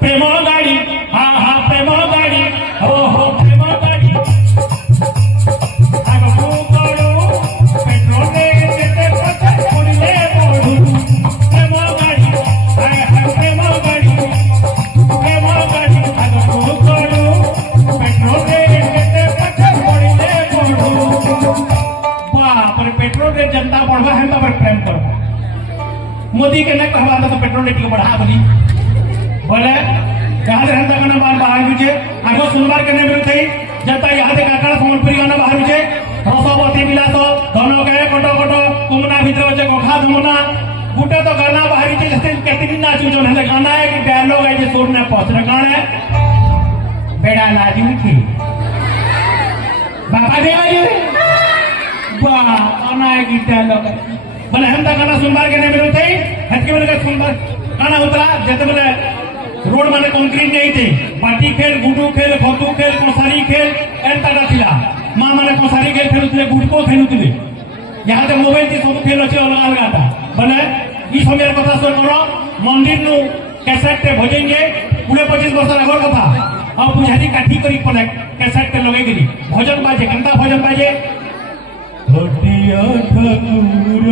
प्रेम गाड़ी हा हा प्रेम गाड़ी हो हो प्रेम गाड़ी आगो करू पेट्रोल रे जेते पछे पड़िले पड़ू प्रेम गाड़ी हाय हाय प्रेम गाड़ी आगो करू पेट्रोल रे जेते पछे पड़िले पड़ू बाप रे पेट्रोल रे जनता बढ़वा है पर प्रेम करबा मोदी के न कहवा तो पेट्रोल रेट बढ़ा बोली बोले यहाँ से हंता गाना बाहर बुझे आगो सुनबार करने मिलू थी जनता यहाँ से काकड़ा सम्बलपुरी गाना बाहर बुझे रसवती विलास धन के कट कट कुमना भीतर अच्छे कखा धमना गुटे तो गाना बाहर केते दिन नाचू जो हेले गाना है कि डायलॉग है जे सुर ने पछरे गाना है बेड़ा लाजू थी बाबा देवा जी वाह गाना है कि डायलॉग बोले हम गाना सुनबार के नहीं मिलू थी हटके बोले सुनबार गाना उतरा जैसे बोले रोड माने कंक्रीट नहीं थे बाटी खेल गुडू खेल फतू खेल कोसारी खेल एंता थिला मां माने कोसारी खेल खेलुतले गुडको खेलुतले यहाँ से मोबाइल से सब खेल अच्छे अलग अलग था बोले ई समय कथा सुन करो मंदिर नु कैसेट ते भजेंगे 20-25 वर्ष आगर कथा अब बुझारी काठी करी पले कैसेट ते लगे गिरी भजन बाजे कंता भजन बाजे हटिया ठाकुर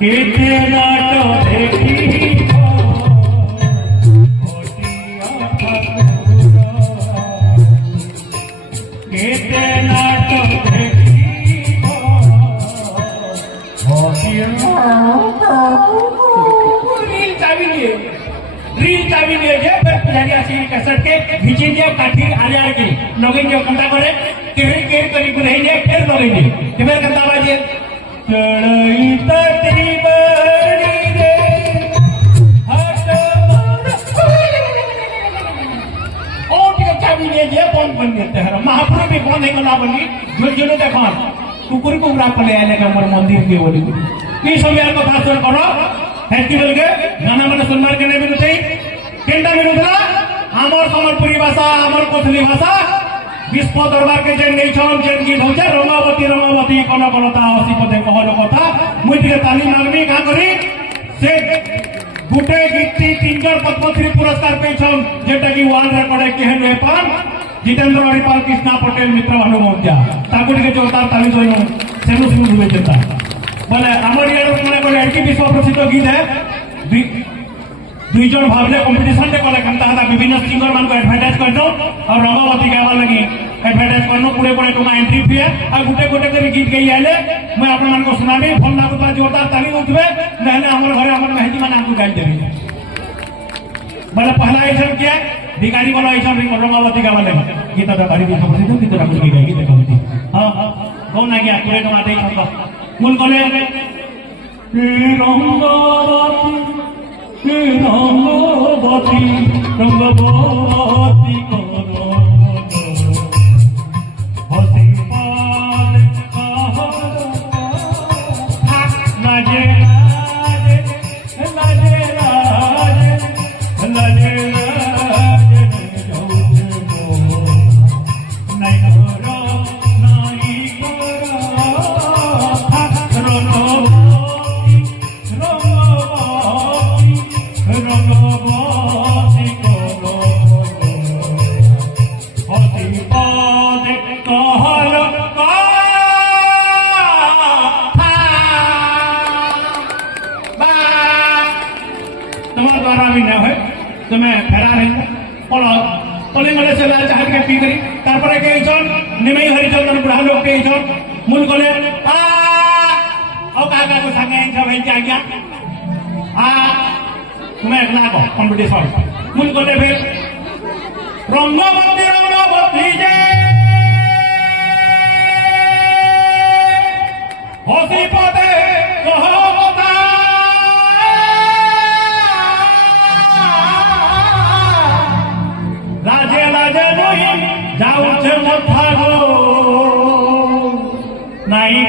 केते नाटो देखी केते नाटो देखी रील चाबी लिए जे फिर पुजारी आसी कैसेट के खींची जे काठी आले के लगे जे कंटा करे केरे केर करी बुलाई जे फिर लगे जे केर कंटा बाजे चढ़ई तटी बड़ी रे हट ओ के चाबी लिए जे कौन बन देते हैं महाप्रभु भी कौन है गला बनी जो जो देखो कुकुर को उड़ा पले आले के हमर मंदिर के बोली की समय को भाषण करो हैती बोल के गाना माने सुनमार के नहीं मिलू थई केंटा मिलू थला हमर सम्बलपुरी भाषा हमर कोथली भाषा विश्व दरबार के जे नहीं छन जे गीत होचे रंगावती रंगावती कोन कोनता हसी पदे कहलो कथा मुई के ताली मांगनी का करी से गुटे गीतटी 3 पद्मश्री पुरस्कार पे छन जेटा की वर्ल्ड रिकॉर्ड के हेन पान जितेंद्र हरिपाल कृष्णा पटेल मित्र भानु मौर्या ताकुट के जोरदार ताली दोइनो सेनु सेनु हुए जता बोले हमर ये माने बोले एंटी विश्व प्रसिद्ध गीत है दुई जन भावले कंपटीशन दे कोले कंता था विभिन्न सिंगर मान को एडवर्टाइज कर दो और रंगावती गावा लगी एडवर्टाइज करनो पुरे पुरे टोमा एंट्री फी है और गुटे गुटे कर गीत गई आले मैं आपन मान को सुनाबी फोन लागो बा जोरदार ताली उठबे नहले हमर घरे हमर मेहदी मान आपको गाइड देबे बोले पहला आइटम क्या भिखारी वाला आइटम रंगावती गावा लगी गीत तो भारी विश्व प्रसिद्ध गीत राखो गई गीत कविता हां कौन आ गया पूरे टोमा दे छंद मूल कोले रंगावती रंगावती करो हसी पाल लाजे लाजे लाजे लाजे लाजे लाजे नहीं करो नहीं करो रंगावती करो हसी पाल कहलो तुम्हारे द्वारा भी ना है तुम्हें फेरा रहेंगे पढ़ो पलिंगले से लाल चाहत के पी करी तारपरे के इचन निमई हरिचन तन बुढ़ा लोग के इचन मूल कोले ओ काका को संगे सब है क्या गया तुम्हें एक ना को कंपटीशन मूल कोले फिर रंगावती रंगावती जे हसी पदे कहता लाजे लाजे नहीं जाऊ छे मथा गो नहीं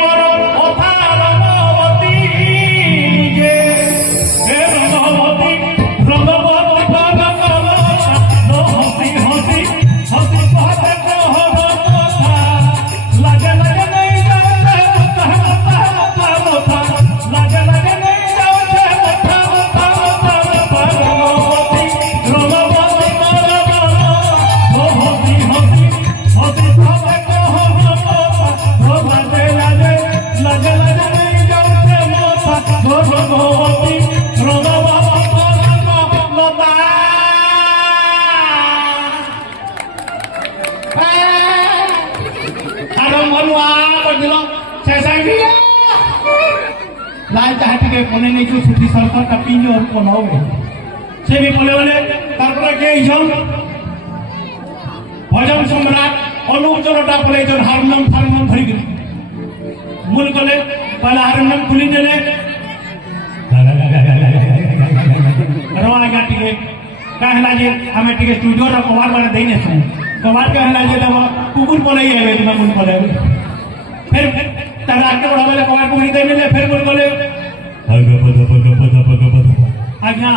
करो कथा रंगावती जे रंगावती रंगावती हसी हसी हसी पदे कहता लाजे लाजे नहीं लाल चाहती के कोने नहीं जो छुट्टी सरकार का पिंजो और कोनाओगे से भी बोले तारपरे के इजम भजन सम्राट अनुप जनता बोले जो हारमोनियम धरी गई मूल कोले पहले हारमोनियम खुली देले रवा गाटी के कहला जे हमें टिके स्टूडियो रा कबार वाला देने सुन कबार कहला जे तब कुकुर बोले ही है मैं मूल बोले फिर तरा के बड़ा वाला कबार पूरी देने ले फिर मूल बोले आज्ञा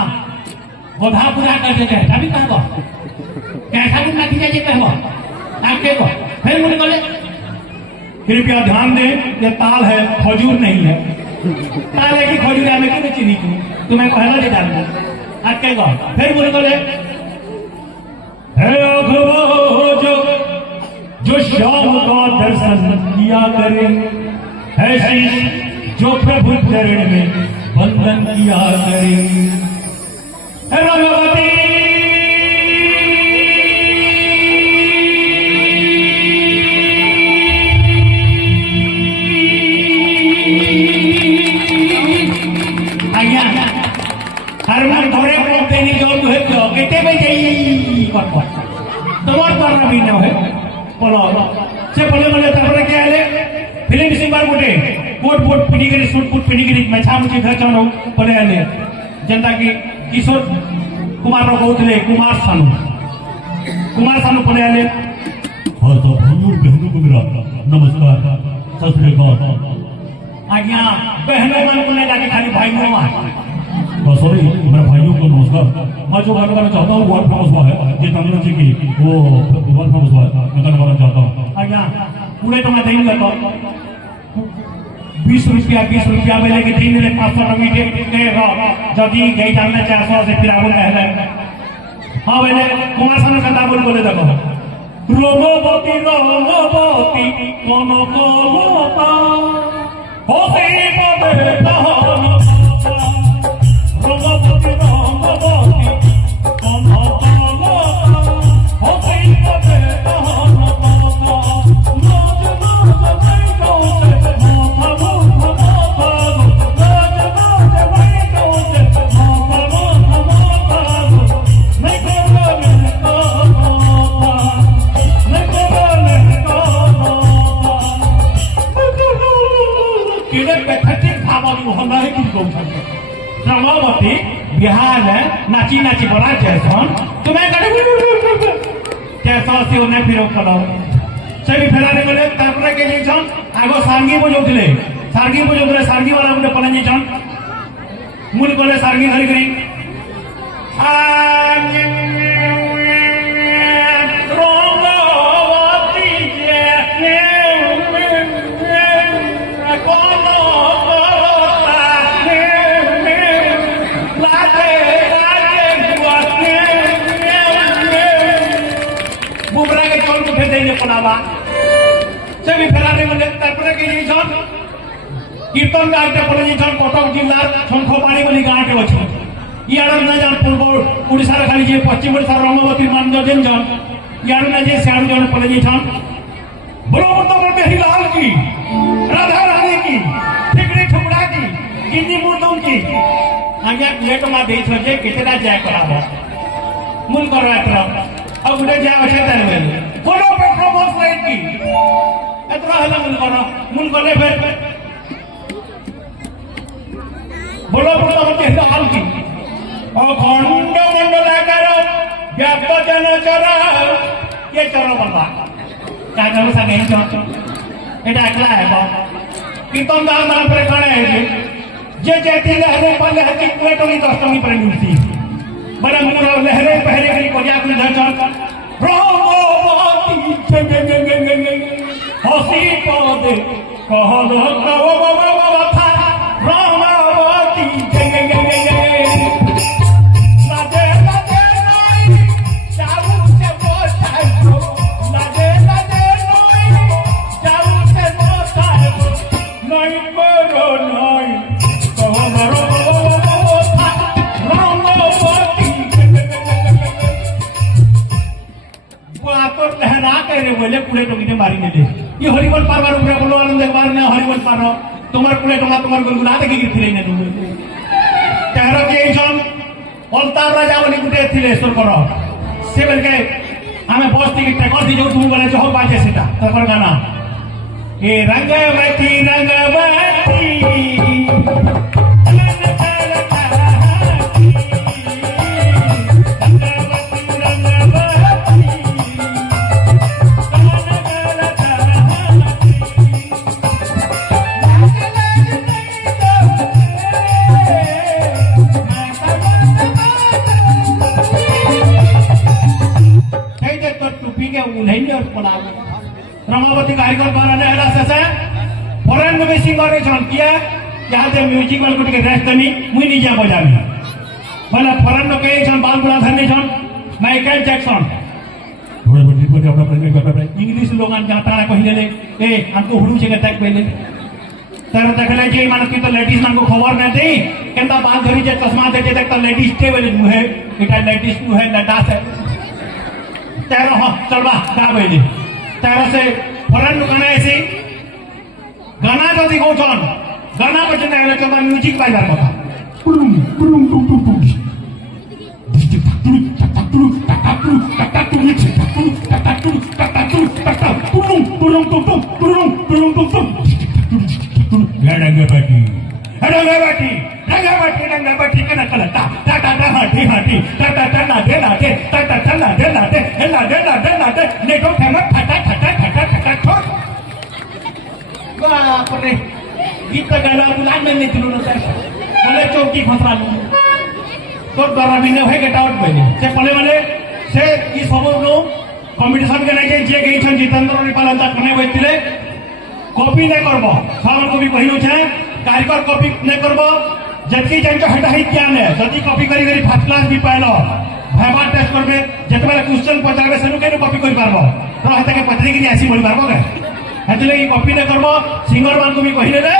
गोधा पूरा कर देते हैं तभी कहबो कैसा भी माटी जाए कहबो आप के को फिर मूल बोले कृपया ध्यान दें ये ताल है खजूर नहीं है ताल है कि खजूर है मैं क्यों चीनी क्यों तुम्हें पहला नहीं जानता आज कहेगा फिर बोले बोले है जो श्याम का दर्शन किया करे है शीश जो प्रभु चरण में बंधन किया करे है भगवती हरमन घरे पहुंचते नहीं जो है तो केटे में जाई कर तुम्हार करना भी न है बोलो से बोले तारपरे क्या है फिल्म सिंगर गोटे कोट पिनिगिरी सूट पिनिगिरी मछा मुछी घर चलो बोले आले जनता की किशोर कुमार रो कहते कुमार सानू बोले आले हां तो भूर बहनों को मेरा नमस्कार सत श्री अकाल आज्ञा बहनों मन को नहीं लागे खाली भाइयों आ सॉरी मेरे भाइयों को नमस्कार मैं जो गाना चाहता हूँ वर्ल्ड फेमस हुआ है ये तमिल जी की वो वर्ल्ड फेमस हुआ है मैं गाना चाहता हूँ आज्ञा पूरे तो मैं देंगे तो 20 रुपया में लेके 3 दिन 500 मीठे जदि गई डालना 400 से फिर आगे पहले हाँ मैंने कुमार सानू कथा बोले देखो रोमोबती कोनो कोता होते पदे कहानी बिहार में नाची बड़ा जैसन तुम्हें कैसा से उन्हें फिर करो सभी फेराने बोले तारपरे के जैसन आगो सारंगी बजौले सारंगी वाला बोले पलन जैसन मूल बोले सारंगी धरी गई सभी फेराने बोले तारपरे के जैसन कीर्तन गायटे पड़े जैसन कटक जिलार शंखपाणी बोली गाँटे अच्छे इार न जान पूर्व ओडार खाली जे पश्चिम ओडार रंगवती मान जेन इार न जे सियाड़ जन पड़े जैसन ब्रह्मोत्तम बिहारी लाल की राधा रानी की ठिकड़ी ठुकड़ा की गिन्नी मुर्दम की आज्ञा प्लेट में दे छे केतेटा जाय कराबो मूल करवा तरफ अब गुटे जाय अच्छे तार में कोनो परफॉर्मेंस नहीं की एतरा हला मूल करले फिर बोलो के हाल की अखंड मंडलाकार व्याप्त जनचर ये चर बाबा क्या करो सके एटा एकला है कीर्तन दाल मन पर कणे है जे जेती लहरे पर लहकी प्लेटोनी दस्तमी पर मिलती बड़ा मुरा लहरे पहरे करी कोजा को धर हसी पदे कहल बाबा था रामावती लाजे लाजे नई जाऊ से बोसाइको लाजे लाजे नई जाऊ से बोसाइको नई करो नई कहल बाबा था रामावती तो लहरा के रे बोले पूरे टोकी मारी ने ये हरिबल पारवार ऊपर बोलो आनंद बार ने हरिबल पारो तो তোমার কুলে টঙ্কা তোমার গুলগুলা দেখি ଥିଲେ না তুমি তেহর কে এইজন অলতার রাজা বলি গুটে ଥିଲେ সরকর সে বলকে আমি বস টিকিটটা করছি যে তুমি বলে হোক বাজে সেটা তারপর গানা এ রঙ্গবতী রঙ্গবতী रमावती कारीगर द्वारा नेहरा से फॉरेन में सिंगर छन किया यहाँ से म्यूजिक वाल गुटी के रेस्ट नहीं मुई नहीं जा बजाबी बोले फॉरेन में कई छन बाल बुला धरने छन माइकल जैक्सन थोड़े बड़ी बड़ी अपना प्रेजेंट इंग्लिश लोग आन जाता है कहीं ले ए हमको हुडू से टैग पहले तेरे देखले जे मान की तो लेडीज मान को खबर नहीं दे केंदा बाल धरी जे चश्मा दे जे तक लेडीज टेबल मुहे इटा लेडीज मुहे लटास है तेरा हां चलवा गा बेली तेरा से फॉरेन गाना ऐसी गाना जो दिखो चल गाना बजने है तो म्यूजिक बाजार का पुरुम पुरुम टुम टुम टुम रंगबती कना कलता टा टा टा हाटी हाटी टा टा टा ना दे टा टा टा ना दे लाटे नेटो फेमस फटा फटा फटा फटा छोड़ बाप रे गीत गाना बुलान में नहीं दिलो ना बोले चौकी फसरा लो तो द्वारा भी ने होय गेट आउट बने से पले वाले से ई सब नो कॉम्पिटिशन के नहीं जे गई छन जितेंद्र नेपाल अंता कने बैठिले कॉपी नहीं करबो सामन को भी कहियो छे कारीगर कॉपी नहीं करबो जबकि जंचो हटा ही ज्ञान है जदी कॉपी करी करी फर्स्ट क्लास भी पाइलो भाइबा टेस्ट करबे जेतबेला क्वेश्चन पचारबे सेनु केनु कॉपी करि पारबो तो हते के पत्रिका नि आसी बोली पारबो के हतले ई कॉपी नहीं करबो सिंगर मान को भी कहिले रे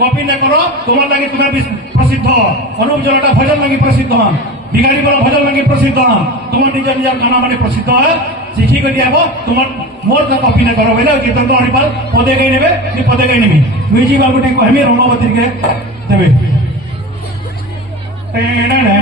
कॉपी नहीं करो तुम्हार लागि तुम्हें प्रसिद्ध अनुप जलटा भजन लागि प्रसिद्ध हम बिगाड़ी वाला भजन लागि प्रसिद्ध हम तुम्हार निज निज गाना माने प्रसिद्ध है सीखी गई आबो तुम्हार मोर का कॉपी नहीं करो बेले जितेंद्र हरिपाल पदे गई नेबे नि पदे गई नेबी म्यूजिक बाबूटी को हमें रंगवती के देबे टेना ना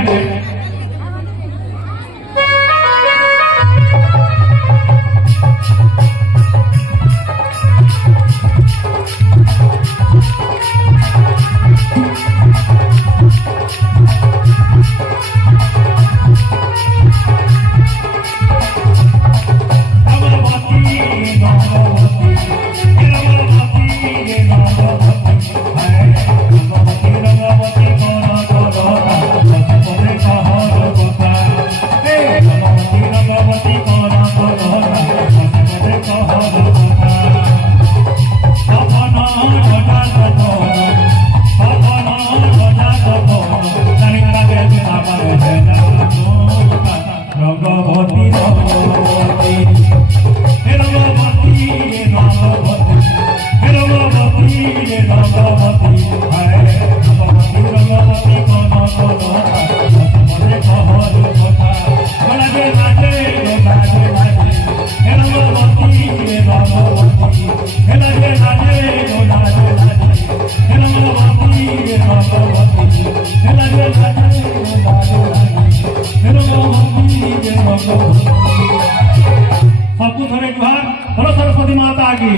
सबको थोड़े जुहार बोलो सरस्वती माता की।